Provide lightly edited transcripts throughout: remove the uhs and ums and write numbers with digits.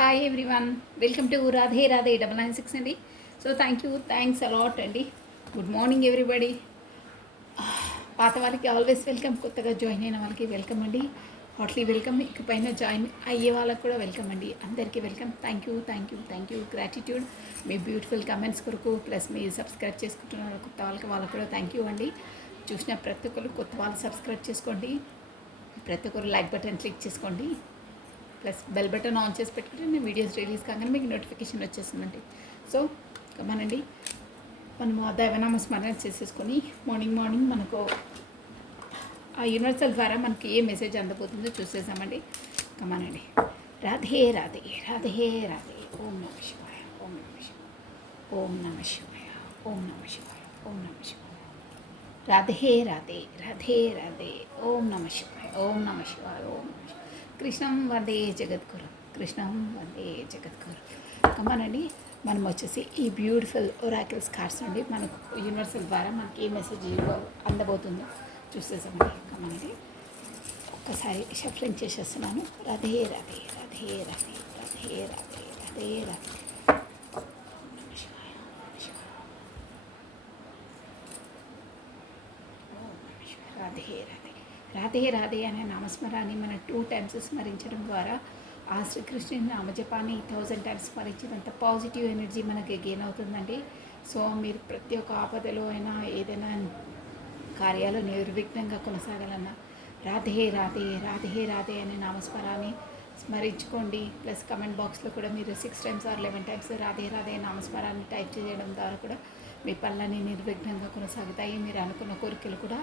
Hi everyone, welcome to Radhe Radhe 996 అండి. So thanks a lot అండి. Good morning everybody. పాత వాళ్ళకి ఆల్వేస్ వెల్కమ్, కొత్తగా జాయిన్ అయిన వాళ్ళకి వెల్కమ్ అండి, హాట్లీ వెల్కమ్. ఇకపైన జాయిన్ అయ్యే వాళ్ళకి కూడా వెల్కమ్ అండి. అందరికీ welcome. Thank you gratitude me beautiful comments కొరకు, ప్లస్ మీ సబ్స్క్రైబ్ చేసుకుంటున్న కొత్త వాళ్ళకి కూడా థ్యాంక్ యూ అండి. చూసిన ప్రతి ఒక్కరు కొత్త వాళ్ళు సబ్స్క్రైబ్ చేసుకోండి, ప్రతి ఒక్కరు లైక్ బటన్ క్లిక్ చేసుకోండి, ప్లస్ బెల్ బటన్ ఆన్ చేసి పెట్టుకుంటే నేను వీడియోస్ రిలీజ్ కాగానే మీకు నోటిఫికేషన్ వచ్చేస్తుందండి. సో కమానండి, మనము దైవనామ స్మరణ చేసేసుకొని మార్నింగ్ మనకు ఆ యూనివర్సల్ ద్వారా మనకి ఏ మెసేజ్ అందబోతుందో చూసేసామండి. కమానండి. రాధే రాధే రాధే రాధే. ఓం నమ శివాయ, ఓం నమ శివాయ, ఓం నమ శివాయ, ఓం నమ శివాయ, ఓం నమ శివాయ. రాధే రాధే రాధే రాధే. ఓం నమ శివాయ, ఓం నమ శివాయ, ఓం నమ శివాయ. కృష్ణం వందే జగద్గురు, కృష్ణం వందే జగద్గురు. కమానండి, మనం వచ్చేసి ఈ బ్యూటిఫుల్ ఒరాకిల్స్ కార్డ్స్ నుండి మనకు యూనివర్సల్ ద్వారా మనకి ఏ మెసేజ్ అందబోతుందో చూసేసామండి. కమానండి, ఒక్కసారి షఫ్లింగ్ చేసేస్తున్నాను. రాధే రాధే రాధే రాధే రాధే రాధే రాధే రాధే. రాధే రాధే రాధే రాధే అనే నామస్మరాన్ని మనం 2 times స్మరించడం ద్వారా ఆ శ్రీకృష్ణుని నామజపాన్ని 1000 times స్మరించినంత పాజిటివ్ ఎనర్జీ మనకి గెయిన్ అవుతుందండి. సో మీరు ప్రతి ఒక్క ఆపదలో అయినా ఏదైనా కార్యాలు నిర్విఘ్నంగా కొనసాగాలన్నా రాధే రాధే రాధే రాధే అనే నామస్మరాన్ని స్మరించుకోండి. ప్లస్ కమెంట్ బాక్స్లో కూడా మీరు 6 times or 11 times Radhe Radhe నామస్మరాన్ని టైప్ చేయడం ద్వారా కూడా మీ పనులన్నీ నిర్విఘ్నంగా కొనసాగుతాయి. మీరు అనుకున్న కోరికలు కూడా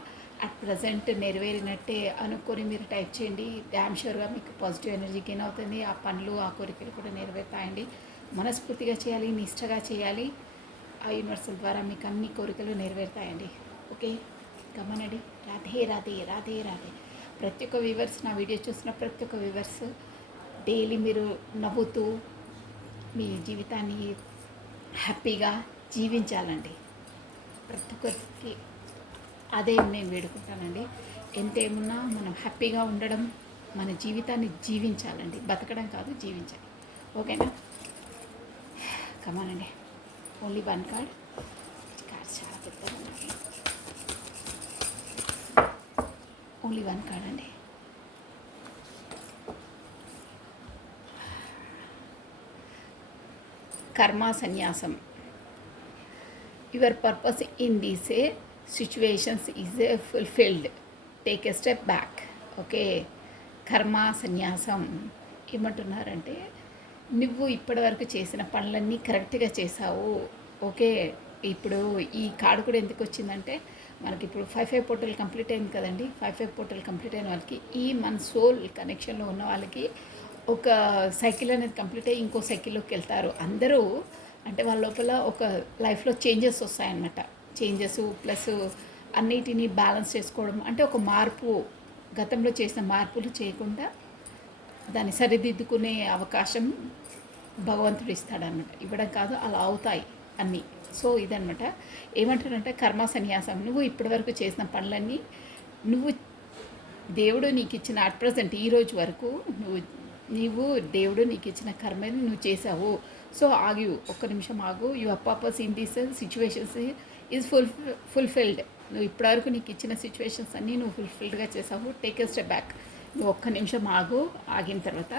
అట్ ప్రజెంట్ నెరవేరినట్టే అనుకొని మీరు టైప్ చేయండి. డ్యామ్ షూర్గా మీకు పాజిటివ్ ఎనర్జీ గెయిన్ అవుతుంది. ఆ పనులు ఆ కోరికలు కూడా నెరవేరుతాయండి. మనస్ఫూర్తిగా చేయాలి, నిష్టగా చేయాలి. ఆ యూనివర్సల్ ద్వారా మీకు అన్ని కోరికలు నెరవేరుతాయండి. ఓకే, గమనండి. రాధే రాధే రాధే రాధే. ప్రతి ఒక్క వ్యూవర్స్, నా వీడియో చూసిన ప్రతి ఒక్క వ్యూవర్స్ డైలీ మీరు నవ్వుతూ మీ జీవితాన్ని హ్యాపీగా జీవించాలండి. ప్రతి ఒక్కరికి అదే నేను వేడుకుంటానండి. ఎంతేమున్నా మనం హ్యాపీగా ఉండడం, మన జీవితాన్ని జీవించాలండి. బతకడం కాదు, జీవించాలి. ఓకేనా? కమానండి. Only 1 card. కార్డ్స్ చాలా పెద్దగా ఉన్నాయి. ఓన్లీ 1 కార్డ్ అండి. కర్మ సన్యాసం. Your purpose in these situations is fulfilled. Take a step back. Okay, కర్మ సన్యాసం ఏమంటున్నారంటే, నువ్వు ఇప్పటివరకు చేసిన పనులన్నీ కరెక్ట్గా చేసావు. ఓకే, ఇప్పుడు ఈ కార్డు కూడా ఎందుకు వచ్చిందంటే, మనకి ఇప్పుడు 5/5 పోర్టల్ కంప్లీట్ అయింది కదండి. 5/5 పోర్టల్ కంప్లీట్ అయిన వాళ్ళకి, ఈ మన సోల్ కనెక్షన్లో ఉన్న వాళ్ళకి ఒక సైకిల్ అనేది కంప్లీట్ అయ్యి ఇంకో సైకిల్లోకి వెళ్తారు అందరూ. అంటే వాళ్ళ లోపల ఒక లైఫ్లో చేంజెస్ వస్తాయన్నమాట. చేంజెస్ ప్లస్ అన్నిటినీ బ్యాలెన్స్ చేసుకోవడం అంటే ఒక మార్పు, గతంలో చేసిన మార్పులు చేయకుండా దాన్ని సరిదిద్దుకునే అవకాశం భగవంతుడు ఇస్తాడనమాట. ఇవ్వడం కాదు, అలా అవుతాయి అన్నీ. సో ఇదనమాట. ఏమంటారంటే కర్మ సన్యాసం. నువ్వు ఇప్పటివరకు చేసిన పనులన్నీ నువ్వు దేవుడు నీకు ఇచ్చిన అట్ ప్రజెంట్ ఈరోజు వరకు నీవు దేవుడు నీకు ఇచ్చిన కర్మని నువ్వు చేసావు. సో ఆగు, ఒక్క నిమిషం ఆగు. Your purpose in this situations is fulfilled. నువ్వు ఇప్పటివరకు నీకు ఇచ్చిన సిచ్యువేషన్స్ అన్నీ నువ్వు ఫుల్ఫిల్డ్గా చేసావు. Take a step back. నువ్వు ఒక్క నిమిషం ఆగు. ఆగిన తర్వాత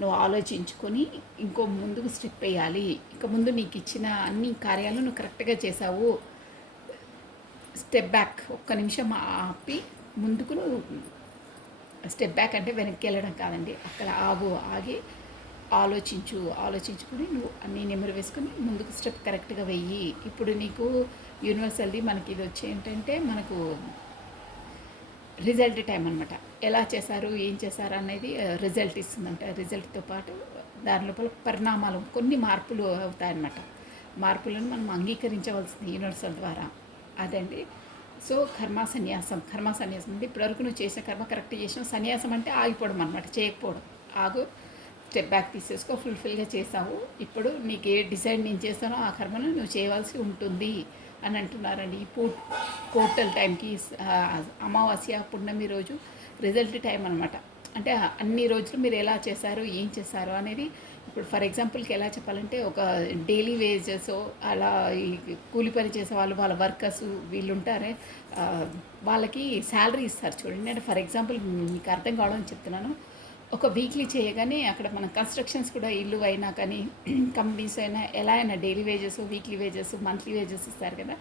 నువ్వు ఆలోచించుకొని ఇంకో ముందుకు స్టెప్ వేయాలి. ఇక ముందు నీకు ఇచ్చిన అన్ని కార్యాలు నువ్వు కరెక్ట్గా చేసావు. Step back. ఒక్క నిమిషం ఆపి ముందుకు నువ్వు స్టెప్ బ్యాక్ అంటే వెనక్కి వెళ్ళడం కాదండి. అక్కడ ఆగి ఆలోచించుకుని నువ్వు అన్నీ నెమరు వేసుకొని ముందుకు స్టెప్ కరెక్ట్గా వెయ్యి. ఇప్పుడు నీకు యూనివర్సల్ది మనకి ఇది వచ్చి ఏంటంటే, మనకు రిజల్ట్ టైం అనమాట. ఎలా చేశారు, ఏం చేశారు అనేది రిజల్ట్ ఇస్తుందంట. రిజల్ట్తో పాటు దాని లోపల పరిణామాలు, కొన్ని మార్పులు అవుతాయన్నమాట. మార్పులను మనం అంగీకరించవలసింది యూనివర్సల్ ద్వారా. అదండి. సో కర్మ సన్యాసం అంటే ఇప్పటివరకు నువ్వు చేసిన కర్మ కరెక్ట్ చేసిన. సన్యాసం అంటే ఆగిపోవడం అనమాట, చేయకపోవడం. ఆగు, స్టెప్ బ్యాక్ తీసేసుకో. ఫుల్ఫిల్గా చేసావు. ఇప్పుడు నీకు ఏ డిసైడ్ నేను చేస్తానో ఆ కర్మను నువ్వు చేయవలసి ఉంటుంది అని అంటున్నారండి. ఈ పోర్టల్ టైంకి అమావాస్య పున్నమి రోజు రిజల్ట్ టైం అనమాట. అంటే అన్ని రోజులు మీరు ఎలా చేశారు, ఏం చేశారు అనేది. ఇప్పుడు ఫర్ ఎగ్జాంపుల్కి ఎలా చెప్పాలంటే, ఒక డైలీ వేజెస్ అలా ఈ కూలి పని చేసే వాళ్ళు, వాళ్ళ వర్కర్స్ వీళ్ళు ఉంటారే, వాళ్ళకి శాలరీ ఇస్తారు చూడండి. అంటే ఫర్ ఎగ్జాంపుల్ మీకు అర్థం కావడం చెప్తున్నాను. ఒక వీక్లీ చేయగానే అక్కడ మన కన్స్ట్రక్షన్స్ కూడా ఇల్లు అయినా కానీ కంపెనీస్ అయినా ఎలా అయినా daily wages, weekly wages, monthly wages ఇస్తారు కదా.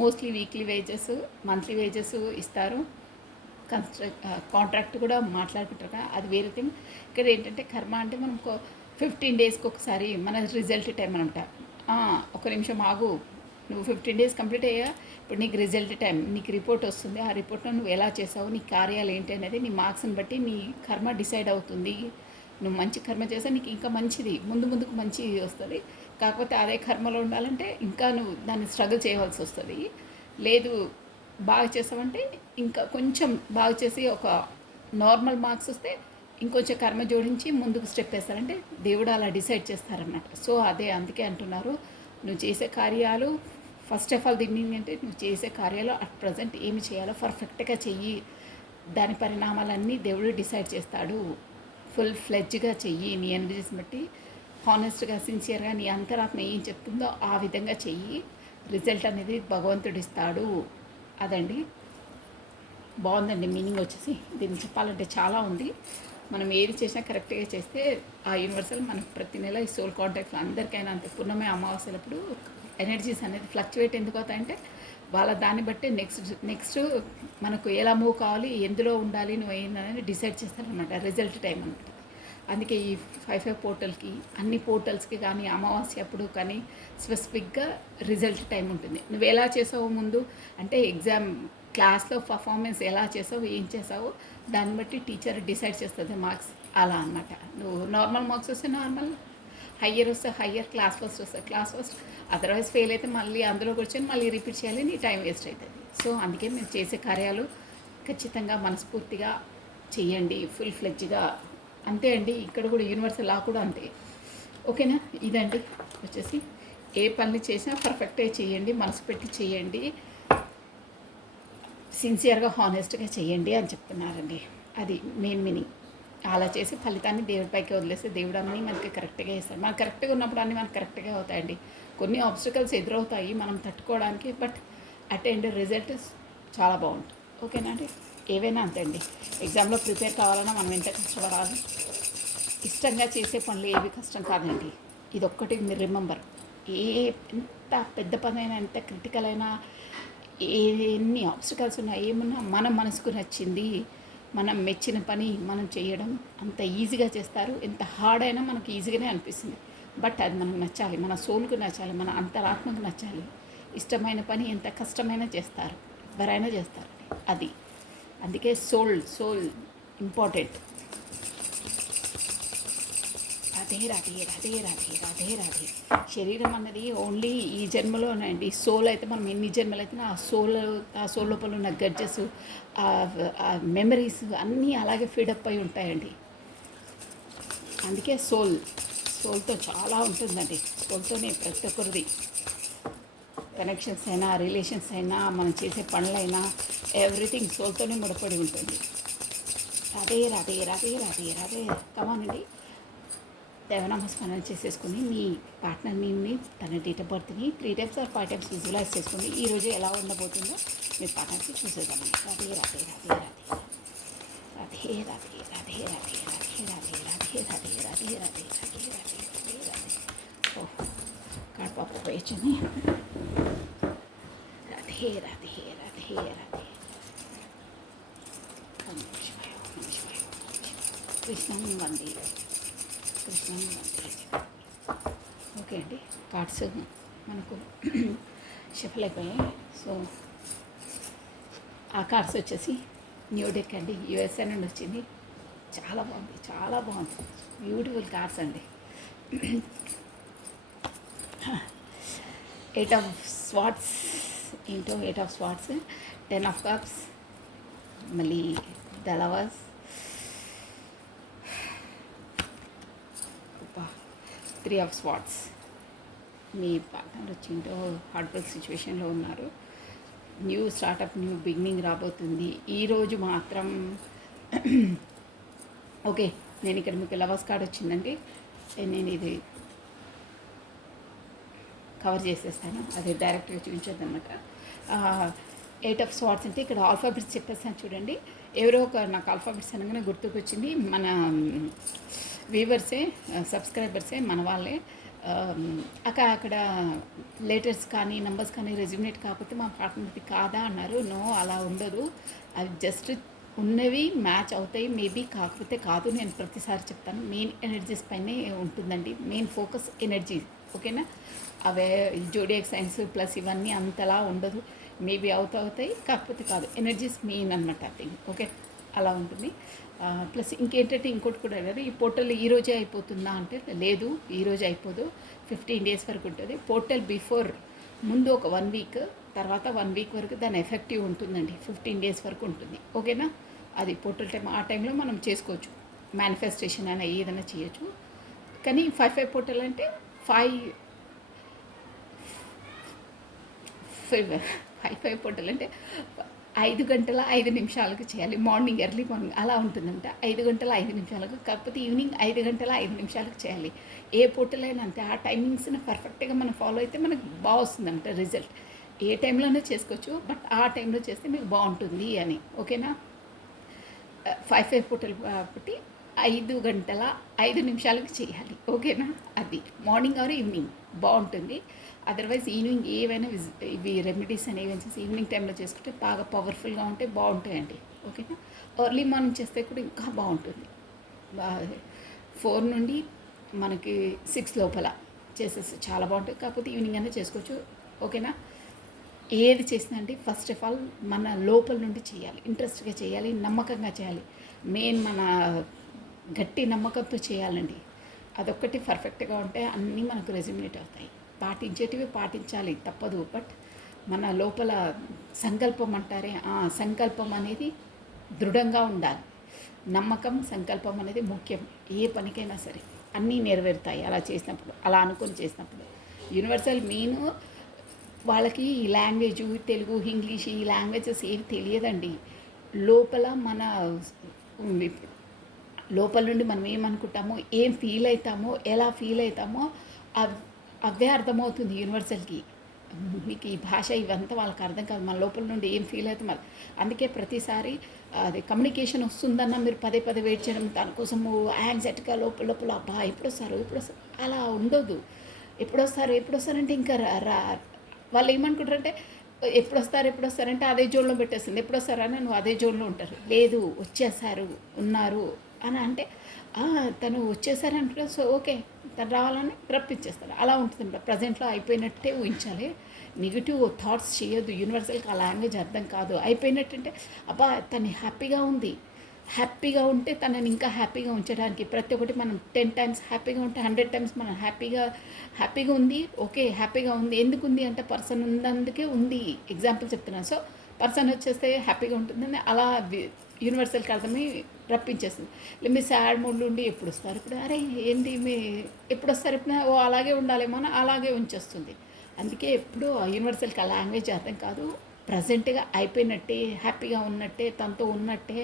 Mostly weekly wages, monthly wages ఇస్తారు. కాంట్రాక్ట్ కూడా మాట్లాడుకుంటారు కదా, అది వేరే థింగ్. ఇక్కడ ఏంటంటే కర్మ అంటే మనం 15 డేస్కి ఒకసారి మన రిజల్ట్ టైం అని ఉంటా. ఒక నిమిషం ఆగు, నువ్వు 15 డేస్ కంప్లీట్ అయ్యా, ఇప్పుడు నీకు రిజల్ట్ టైం, నీకు రిపోర్ట్ వస్తుంది. ఆ రిపోర్ట్లో నువ్వు ఎలా చేసావు, నీ కార్యాలు ఏంటి అనేది నీ మార్క్స్ని బట్టి నీ కర్మ డిసైడ్ అవుతుంది. నువ్వు మంచి కర్మ చేస్తే నీకు ఇంకా మంచిది, ముందుకు మంచి వస్తుంది. కాకపోతే అదే కర్మలో ఉండాలంటే ఇంకా నువ్వు దాన్ని స్ట్రగుల్ చేయవలసి వస్తుంది. లేదు బాగా చేసావంటే ఇంకా కొంచెం బాగా చేసి ఒక నార్మల్ మార్క్స్ వస్తే ఇంకొంచెం కర్మ జోడించి ముందుకు స్టెప్ వేస్తారంటే దేవుడు అలా డిసైడ్ చేస్తారన్నమాట. సో అదే అందుకే అంటున్నారు, నువ్వు చేసే కార్యాలు ఫస్ట్ ఆఫ్ ఆల్ దీన్ని అంటే నువ్వు చేసే కార్యాలు అట్ ప్రజెంట్ ఏమి చేయాలో పర్ఫెక్ట్గా చెయ్యి. దాని పరిణామాలన్నీ దేవుడు డిసైడ్ చేస్తాడు. ఫుల్ ఫ్లెడ్జ్గా చెయ్యి, నీ ఎనర్జీస్ బట్టి హానెస్ట్గా, సిన్సియర్గా నీ అంతరాత్మ ఏం చెప్తుందో ఆ విధంగా చెయ్యి. రిజల్ట్ అనేది భగవంతుడు ఇస్తాడు. అదండి, బాగుందండి మీనింగ్ వచ్చేసి. దీన్ని చెప్పాలంటే చాలా ఉంది. మనం ఏది చేసినా కరెక్ట్గా చేస్తే ఆ యూనివర్సల్ మనకు ప్రతి నెల ఈ సోల్ కాంటాక్ట్లో అందరికైనా అంతే పున్నమే అమావాస్యలప్పుడు ఎనర్జీస్ అనేది ఫ్లక్చువేట్ ఎందుకు అవుతాయంటే వాళ్ళ దాన్ని బట్టి నెక్స్ట్ మనకు ఎలా మూవ్ కావాలి, ఎందులో ఉండాలి, నువ్వు ఏందనేది డిసైడ్ చేస్తారనమాట. రిజల్ట్ టైం అనమాట. అందుకే ఈ 5 పోర్టల్కి, అన్ని పోర్టల్స్కి కానీ అమావాస్య అప్పుడు కానీ స్పెసిఫిక్గా రిజల్ట్ టైం ఉంటుంది. నువ్వు ఎలా చేసావు ముందు అంటే ఎగ్జామ్ క్లాస్లో పర్ఫార్మెన్స్ ఎలా చేసావు, ఏం చేసావు, దాన్ని బట్టి టీచర్ డిసైడ్ చేస్తుంది మార్క్స్. అలా అనమాట. నువ్వు నార్మల్ మార్క్స్ వస్తే నార్మల్, హయ్యర్ వస్తే హయ్యర్, క్లాస్ ఫస్ట్ వస్తే క్లాస్ ఫస్ట్. అదర్వైజ్ ఫెయిల్ అయితే మళ్ళీ అందులో కూర్చొని మళ్ళీ రిపీట్ చేయాలి, నీ టైం వేస్ట్ అవుతుంది. సో అందుకే మీరు చేసే కార్యాలు ఖచ్చితంగా మనస్ఫూర్తిగా చెయ్యండి, ఫుల్ ఫ్లెడ్జ్గా. అంతే అండి, ఇక్కడ కూడా యూనివర్సల్ లా కూడా అంతే. ఓకేనా, ఇదండి వచ్చేసి ఏ పని చేసినా పర్ఫెక్ట్గా చేయండి, మనసు పెట్టి చేయండి, సిన్సియర్గా హానెస్ట్గా చేయండి అని చెప్తున్నారండి. అది మెయిన్ మీనింగ్. అలా చేసి ఫలితాన్ని దేవుడిపైకి వదిలేస్తే దేవుడు అన్నీ మనకి కరెక్ట్గా ఇస్తాడు. మనకు కరెక్ట్గా ఉన్నప్పుడు అన్నీ మనకు కరెక్ట్గా అవుతాయండి. కొన్ని ఆబ్స్టికల్స్ ఎదురవుతాయి మనం తట్టుకోవడానికి, బట్ అటెండ్ రిజల్ట్ చాలా బాగుంటుంది. ఓకేనా అండి, ఏవైనా అంతే అండి. ఎగ్జామ్లో ప్రిపేర్ కావాలన్నా మనం ఎంత కష్టపడాలి. ఇష్టంగా చేసే పనులు ఏవి కష్టం కాదండి. ఇది ఒక్కటి మీరు రిమెంబర్. ఎంత పెద్ద పనైనా, ఎంత క్రిటికల్ అయినా, ఎన్ని ఆబ్స్టికల్స్ ఉన్నా, ఏమున్నా మన మనసుకు నచ్చింది, మనం మెచ్చిన పని మనం చేయడం అంత ఈజీగా చేస్తారు. ఎంత హార్డ్ అయినా మనకు ఈజీగానే అనిపిస్తుంది. బట్ అది మనకు నచ్చాలి, మన సోల్కు నచ్చాలి, మన అంతరాత్మకు నచ్చాలి. ఇష్టమైన పని ఎంత కష్టమైనా చేస్తారు, ఎవరైనా చేస్తారు. అది అందుకే సోల్ ఇంపార్టెంట్. రాధే రాధే రాధే రాధే రాధే రాధే. శరీరం అన్నది ఓన్లీ ఈ జన్మలోనే అండి. సోల్ అయితే మనం ఎన్ని జన్మలు అయితే ఆ సోల్ లోపల ఉన్న గడ్జెస్, ఆ మెమరీస్ అన్నీ అలాగే ఫీడప్ అయి ఉంటాయండి. అందుకే సోల్తో చాలా ఉంటుందండి. సోల్తోనే ప్రతి ఒక్కరిది కనెక్షన్స్ అయినా, రిలేషన్స్ అయినా, మనం చేసే పనులైనా, ఎవ్రీథింగ్ సోల్తోనే ముడిపడి ఉంటుంది. రాధే రాధే రాధే రాధే రాధే. కమానండి, దేవనామస్మరణ చేసేసుకుని మీ పార్ట్నర్ నేమ్ని, తన డేట్ ఆఫ్ బర్త్ని 3 times or 5 times విజువలైజ్ చేసుకుని ఈరోజు ఎలా ఉండబోతుందో మీ పార్ట్నర్కి చూసేద్దామని. రాధే రాధే రాధే రాధే రాధే రాధే రాధే రాధే రాధే రాధే రాధే రాధే రాధే రాధే రాధే రాధే రాధే. ఓ కడపప్పు వేయచ్చని. రాధే రాధే రాధే రాధే. కృష్ణం వందే, కృష్ణం వందే. ఓకే అండి, కార్డ్స్ మనకు షఫల్ అయిపోయాయి. సో ఆ కార్డ్స్ వచ్చేసి న్యూ డెక్ అండి, యూఎస్ఏ నుండి వచ్చింది. చాలా బాగుంది, చాలా బాగుంది, బ్యూటిఫుల్ కార్డ్స్ అండి. 8 of Swords into 8 of Swords, 10 of Cups, మళ్ళీ the lovers, 3 of Swords. Me partner వచ్చిందో హార్ట్ బ్రేక్ సిచ్యువేషన్లో ఉన్నారు. న్యూ స్టార్టప్, న్యూ బిగినింగ్ రాబోతుంది. ఈరోజు మాత్రం ఓకే, నేను ఇక్కడ మీకు లవర్స్ కార్డ్ వచ్చిందండి. నేను ఇది కవర్ చేసేస్తాను, అది డైరెక్ట్గా చూపించొద్దు అనమాట. 8 of Swords అంటే ఇక్కడ ఆల్ఫాబెట్స్ చెప్పేస్తాను చూడండి. ఎవరో ఒక నాకు ఆల్ఫాబెట్స్ అనగానే గుర్తుకొచ్చింది, మన వ్యూవర్సే, సబ్స్క్రైబర్సే, మన వాళ్ళే. అక్కడ లెటర్స్ కానీ నంబర్స్ కానీ రెజ్యూమినేట్ కాకపోతే మా పార్ట్నర్ది కాదా అన్నారు. నో, అలా ఉండదు. అది జస్ట్ ఉన్నవి మ్యాచ్ అవుతాయి, మేబీ, కాకపోతే కాదు. నేను ప్రతిసారి చెప్తాను, మెయిన్ ఎనర్జీస్ పైనే ఉంటుందండి, మెయిన్ ఫోకస్ ఎనర్జీ. ఓకేనా? అవే జోడియాక్ సైన్స్ ప్లస్ ఇవన్నీ అంతలా ఉండదు. మేబీ అవుతాయి, కాకపోతే కాదు. ఎనర్జీస్ మెయిన్ అనమాట థింగ్. ఓకే, అలా ఉంటుంది. ప్లస్ ఇంకేంటంటే ఇంకోటి కూడా కదా, ఈ పోర్టల్ ఈరోజే అయిపోతుందా అంటే లేదు, ఈరోజు అయిపోదు. 15 days వరకు ఉంటుంది. పోర్టల్ బిఫోర్ ముందు ఒక 1 week, తర్వాత 1 week వరకు దాని ఎఫెక్టివ్ ఉంటుందండి. 15 days వరకు ఉంటుంది. ఓకేనా? అది పోర్టల్ టైం, ఆ టైంలో మనం చేసుకోవచ్చు, మేనిఫెస్టేషన్ అయినా ఏదైనా చేయొచ్చు. కానీ 5 పోర్టల్ అంటే 5 పూటలు అంటే 5 గంటల 5 నిమిషాలకు చేయాలి. మార్నింగ్, ఎర్లీ మార్నింగ్ అలా ఉంటుందంట. 5 గంటల 5 నిమిషాలకు, కాకపోతే ఈవినింగ్ 5 గంటల 5 నిమిషాలకు చేయాలి. ఏ పూటలైనా అంతే. ఆ టైమింగ్స్ని పర్ఫెక్ట్గా మనం ఫాలో అయితే మనకు బాగా వస్తుందంట రిజల్ట్. ఏ టైంలోనే చేసుకోవచ్చు, బట్ ఆ టైంలో చేస్తే మీకు బాగుంటుంది అని. ఓకేనా? 5 పూటలు కాబట్టి 5 గంటల 5 నిమిషాలకు చేయాలి. ఓకేనా? అది మార్నింగ్ ఆర్ ఈవినింగ్ బాగుంటుంది. అదర్వైజ్ ఈవినింగ్ ఏవైనా ఇవి రెమెడీస్ అనేవి వచ్చేసి ఈవినింగ్ టైంలో చేసుకుంటే బాగా పవర్ఫుల్గా ఉంటే బాగుంటాయండి. ఓకేనా? ఎర్లీ మార్నింగ్ చేస్తే కూడా ఇంకా బాగుంటుంది. 4 నుండి మనకి 6 లోపల చేసేసి చాలా బాగుంటుంది. కాకపోతే ఈవినింగ్ అయినా చేసుకోవచ్చు. ఓకేనా? ఏది చేసినా అంటే ఫస్ట్ ఆఫ్ ఆల్ మన లోపల నుండి చేయాలి, ఇంట్రెస్ట్గా చేయాలి, నమ్మకంగా చేయాలి. మెయిన్ మన గట్టి నమ్మకంతో చేయాలండి. అదొక్కటి పర్ఫెక్ట్గా ఉంటే అన్నీ మనకు రెజ్యూమినేట్ అవుతాయి. పాటించేటివి పాటించాలి, తప్పదు. బట్ మన లోపల సంకల్పం అంటారే, ఆ సంకల్పం అనేది దృఢంగా ఉండాలి. నమ్మకం, సంకల్పం అనేది ముఖ్యం. ఏ పనికైనా సరే అన్నీ నెరవేరుతాయి అలా చేసినప్పుడు, అలా అనుకొని చేసినప్పుడు. యూనివర్సల్ మెయిన్ వాళ్ళకి ఈ లాంగ్వేజ్, తెలుగు, ఇంగ్లీష్, ఈ లాంగ్వేజెస్ ఏవి తెలియదండి. లోపల మన లోపల నుండి మనం ఏమనుకుంటామో, ఏం ఫీల్ అవుతామో, ఎలా ఫీల్ అవుతామో అవే అర్థమవుతుంది యూనివర్సల్కి. మీకు ఈ భాష ఇవంతా వాళ్ళకి అర్థం కాదు. మన లోపల నుండి ఏం ఫీల్ అవుతాం అది. అందుకే ప్రతిసారి అది కమ్యూనికేషన్ వస్తుందన్న మీరు పదే వెయిట్ చేయడం, దానికోసము యాంగ్జైటీగా లోపల లోపల అబ్బా ఎప్పుడు వస్తారు అలా ఉండదు. ఎప్పుడొస్తారంటే ఇంకా వాళ్ళు ఏమనుకుంటారంటే ఎప్పుడొస్తారంటే అదే జోన్లో పెట్టేస్తుంది. ఎప్పుడొస్తారని నువ్వు అదే జోన్లో ఉంటారు. లేదు, వచ్చేసారు, ఉన్నారు అని అంటే తను వచ్చేసారంటే సో ఓకే, తను రావాలని రప్పించేస్తారు. అలా ఉంటుంది. ప్రజెంట్లో అయిపోయినట్టే ఊహించాలి. నెగిటివ్ థాట్స్ చేయొద్దు. యూనివర్సల్కి ఆ లాంగ్వేజ్ అర్థం కాదు. అయిపోయినట్టంటే అబ్బా తను హ్యాపీగా ఉంటే తనని ఇంకా హ్యాపీగా ఉంచడానికి ప్రతి ఒక్కటి మనం 10 times హ్యాపీగా ఉంటే 100 times మనం హ్యాపీగా ఉంది. ఓకే, హ్యాపీగా ఉంది. ఎందుకు ఉంది అంటే పర్సన్ ఉన్నందుకే ఉంది. ఎగ్జాంపుల్ చెప్తున్నాను. సో పర్సన్ వచ్చేస్తే హ్యాపీగా ఉంటుందని అలా యూనివర్సల్కి అర్థమై రప్పించేస్తుంది. మీ సాడ్ మూడ్లో ఉండి ఎప్పుడు వస్తారు, ఇప్పుడు అరే ఏంటి మీ ఎప్పుడు వస్తారు, ఇప్పుడు అలాగే ఉండాలేమో అని అలాగే ఉంచేస్తుంది. అందుకే ఎప్పుడు యూనివర్సల్కి ఆ లాంగ్వేజ్ అర్థం కాదు. ప్రజెంట్గా అయిపోయినట్టే, హ్యాపీగా ఉన్నట్టే, తనతో ఉన్నట్టే,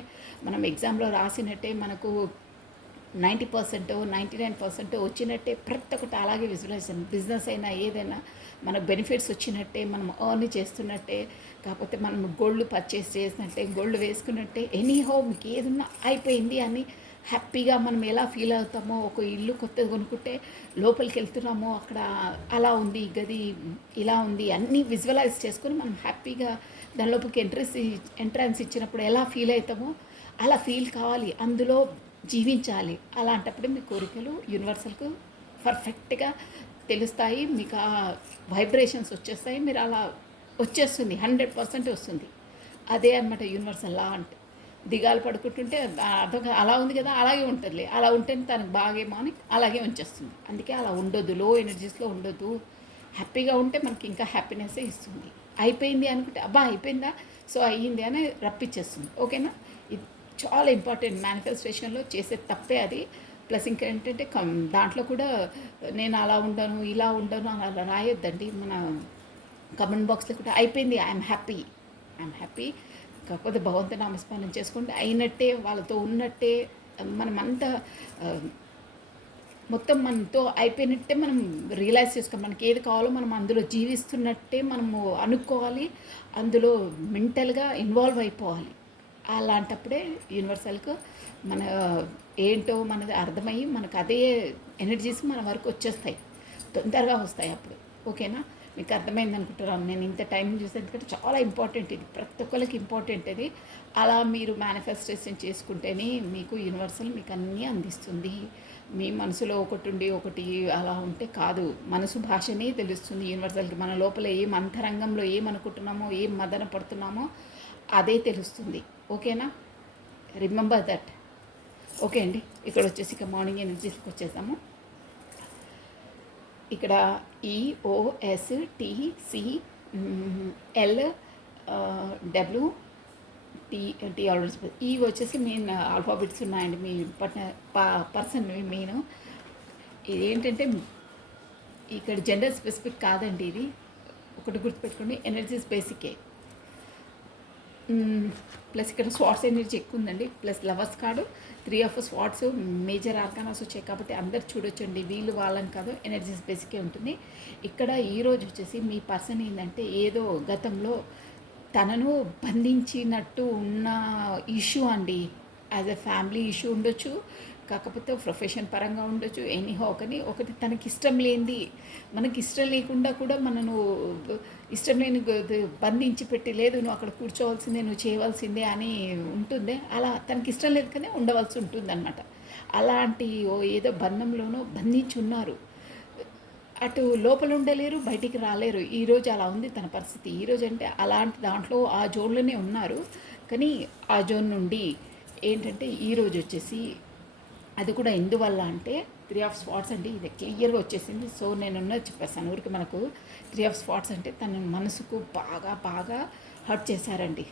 మనం ఎగ్జామ్లో రాసినట్టే, మనకు 90% 99% వచ్చినట్టే, ప్రతి ఒక్కటి అలాగే విజువలైజేషన్. బిజినెస్ అయినా ఏదైనా మనకు బెనిఫిట్స్ వచ్చినట్టే, మనం ఎర్న్ చేస్తున్నట్టే, కాకపోతే మనం గోల్డ్ పర్చేస్ చేసినట్టే, గోల్డ్ వేసుకున్నట్టే, ఎనీహో మీకు ఏదున్నా అయిపోయింది అని హ్యాపీగా మనం ఎలా ఫీల్ అవుతామో, ఒక ఇల్లు కొత్తది కొనుక్కుంటే లోపలికి వెళ్తున్నామో అక్కడ అలా ఉంది, గది ఇలా ఉంది, అన్నీ విజువలైజ్ చేసుకొని మనం హ్యాపీగా దాని లోపలికి ఎంట్రన్స్ ఇచ్చినప్పుడు ఎలా ఫీల్ అవుతామో అలా ఫీల్ కావాలి, అందులో జీవించాలి. అలాంటప్పుడు మీ కోరికలు యూనివర్సల్కు పర్ఫెక్ట్గా తెలుస్తాయి. మీకు ఆ వైబ్రేషన్స్ వచ్చేస్తాయి. మీరు అలా వచ్చేస్తుంది, 100% వస్తుంది. అదే అనమాట యూనివర్సల్ లా అంటే. దిగాలు పడుకుంటుంటే అర్థం అలా ఉంది కదా, అలాగే ఉంటుంది. అలా ఉంటేనే తనకు బాగేమో అని అలాగే ఉంచేస్తుంది. అందుకే అలా ఉండొద్దు, లో ఎనర్జీస్లో ఉండొద్దు. హ్యాపీగా ఉంటే మనకి ఇంకా హ్యాపీనెస్సే ఇస్తుంది. అయిపోయింది అనుకుంటే అబ్బా అయిపోయిందా, సో అయ్యింది అని రప్పించేస్తుంది. ఓకేనా? ఇది చాలా ఇంపార్టెంట్. మేనిఫెస్టేషన్లో చేసే తప్పే అది. ప్లస్ ఇంకేంటంటే దాంట్లో కూడా నేను అలా ఉండను, ఇలా ఉండను అని అలా రాయొద్దండి. మన కమెంట్ బాక్స్లో కూడా అయిపోయింది, ఐఎమ్ హ్యాపీ. కాకపోతే భగవంతు నామస్మరణ చేసుకుంటే అయినట్టే, వాళ్ళతో ఉన్నట్టే మనమంతా మొత్తం మనతో అయిపోయినట్టే మనం రియలైజ్ చేసుకోవాలి. మనకి ఏది కావాలో మనం అందులో జీవిస్తున్నట్టే మనము అనుకోవాలి. అందులో మెంటల్‌గా ఇన్వాల్వ్ అయిపోవాలి. అలాంటప్పుడే యూనివర్సల్‌కు మన ఏంటో మనది అర్థమయ్యి మనకు అదే ఎనర్జీస్ మన వరకు వచ్చేస్తాయి. తొందరగా వస్తాయి అప్పుడు. ఓకేనా? మీకు అర్థమైంది అనుకుంటున్నాను. నేను ఇంత టైం చూసాను ఎందుకంటే చాలా ఇంపార్టెంట్ ఇది. ప్రతి ఒక్కరికి ఇంపార్టెంట్ ఇది. అలా మీరు మేనిఫెస్టేషన్ చేసుకుంటేనే మీకు యూనివర్సల్ మీకు అన్నీ అందిస్తుంది. మీ మనసులో ఒకటి ఉండి ఒకటి అలా ఉంటే కాదు. మనసు భాషనే తెలుస్తుంది యూనివర్సల్కి. మన లోపల ఏం అంతరంగంలో ఏం అనుకుంటున్నామో ఏం మదన పడుతున్నామో అదే తెలుస్తుంది. ఓకేనా? Remember that. ఓకే అండి. ఇక్కడ వచ్చేసి ఇక మార్నింగ్ ఎనర్జీస్కి వచ్చేసాము. ఇక్కడ EOSTCL డబ్ల్యూ టీ ఆల్రెడీ ఈ వచ్చేసి మెయిన్ ఆల్ఫాబెట్స్ ఉన్నాయండి. మీ పర్సన్ మెయిన్ ఇదేంటంటే ఇక్కడ జెండర్ స్పెసిఫిక్ కాదండి. ఇది ఒకటి గుర్తుపెట్టుకోండి, ఎనర్జీస్ బేసికే. ప్లస్ ఇక్కడ స్వాట్స్ ఎనర్జీ ఎక్కువ ఉందండి. Plus lovers card 3 of swords major arcanas వచ్చాయి కాబట్టి అందరు చూడొచ్చండి. వీళ్ళు వాళ్ళని కాదు, ఎనర్జీస్ బేసికే ఉంటుంది. ఇక్కడ ఈరోజు వచ్చేసి మీ పర్సన్ ఏంటంటే ఏదో గతంలో తనను బంధించినట్టు ఉన్న ఇష్యూ అండి. యాజ్ ఎ ఫ్యామిలీ ఇష్యూ ఉండొచ్చు, కాకపోతే ప్రొఫెషన్ పరంగా ఉండొచ్చు. ఎనీహో ఒకటి తనకి ఇష్టం లేనిది, మనకి ఇష్టం లేకుండా కూడా మనను ఇష్టం లేని బంధించి పెట్టి లేదు నువ్వు అక్కడ కూర్చోవలసిందే, నువ్వు చేయవలసిందే అని ఉంటుంది. అలా తనకి ఇష్టం లేదు కానీ ఉండవలసి ఉంటుంది అనమాట. అలాంటి ఏదో బంధంలోనూ బంధించి ఉన్నారు. అటు లోపల ఉండలేరు, బయటికి రాలేరు. ఈరోజు అలా ఉంది తన పరిస్థితి. ఈరోజు అంటే అలాంటి దాంట్లో ఆ జోన్లోనే ఉన్నారు. కానీ ఆ జోన్ నుండి ఏంటంటే ఈరోజు వచ్చేసి అది కూడా ఎందువల్ల అంటే 3 ఆఫ్ స్పాట్స్ అండి. ఇది క్లియర్గా వచ్చేసింది. సో నేనున్నది చెప్పేస్తాను. ఊరికి మనకు 3 ఆఫ్ స్పాట్స్ అంటే తన మనసుకు బాగా బాగా హర్ట్ చేశారండి